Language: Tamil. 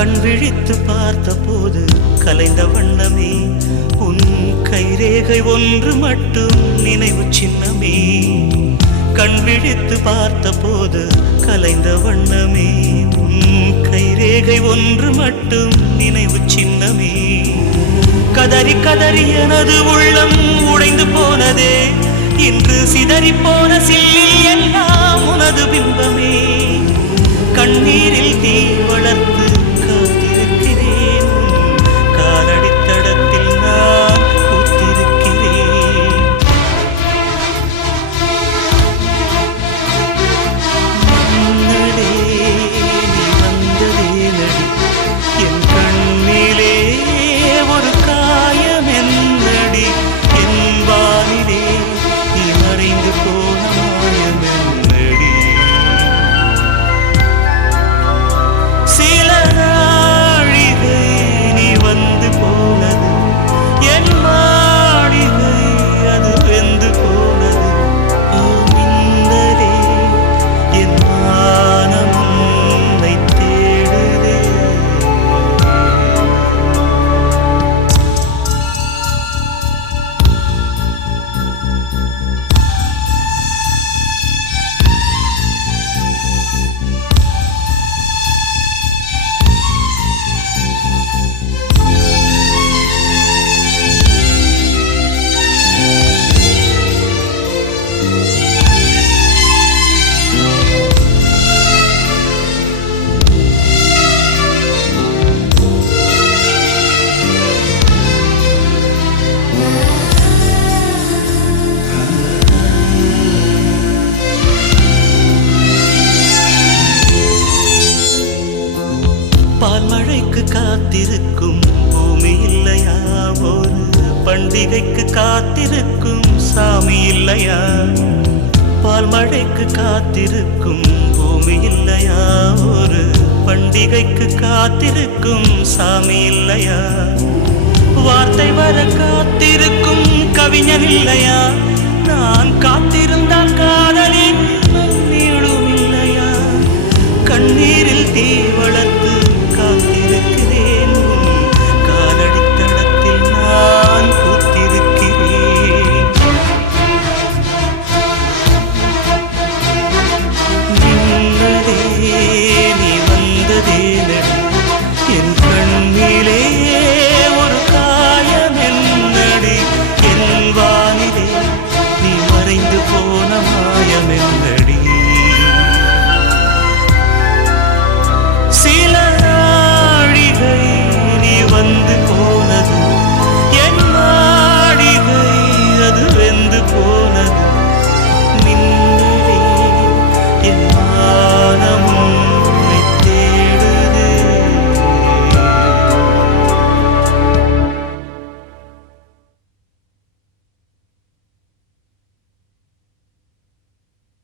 கண் விழித்து பார்த்த போது கலைந்த வண்ணமே உன் கைரேகை ஒன்று மட்டும் நினைவு சின்னமே. கண் விழித்து பார்த்த போது கலைந்த வண்ணமே உன் கைரேகை ஒன்று மட்டும் நினைவு சின்னமே. கதறி கதறி எனது உள்ளம் உடைந்து போனதே, இன்று சிதறி போன சில்லில் எல்லாம் உனது பிம்பமே. கண்ணீரில் தீ வளர்த்து காத்திருக்கிறேன், காலடித்தடத்தில் நான் பூத்திருக்கிறேன். மன்னடே நீ வந்ததே நடி, என் கண்ணிலே ஒரு காயம் என்னடி, என் வானிலே நீ மறைந்து போன மாயம் என்னடி. சில நாழிகை நீ வந்து போனது, என் மாளிகை அது வெந்து போனது. ஓ மின்னலே என் மானம் உன்னை தேடுதே. பால்மழைக்கு காத்திருக்கும் பூமி இல்லையா, ஒரு பண்டிகைக்கு காத்திருக்கும் சாமி இல்லையா. பால்மழைக்கு காத்திருக்கும் பூமி இல்லையா, ஒரு பண்டிகைக்கு காத்திருக்கும் சாமி இல்லையா. வார்த்தை வர காத்திருக்கும் கவிஞர் இல்லையா, நான் காத்திருந்தால் காதலின்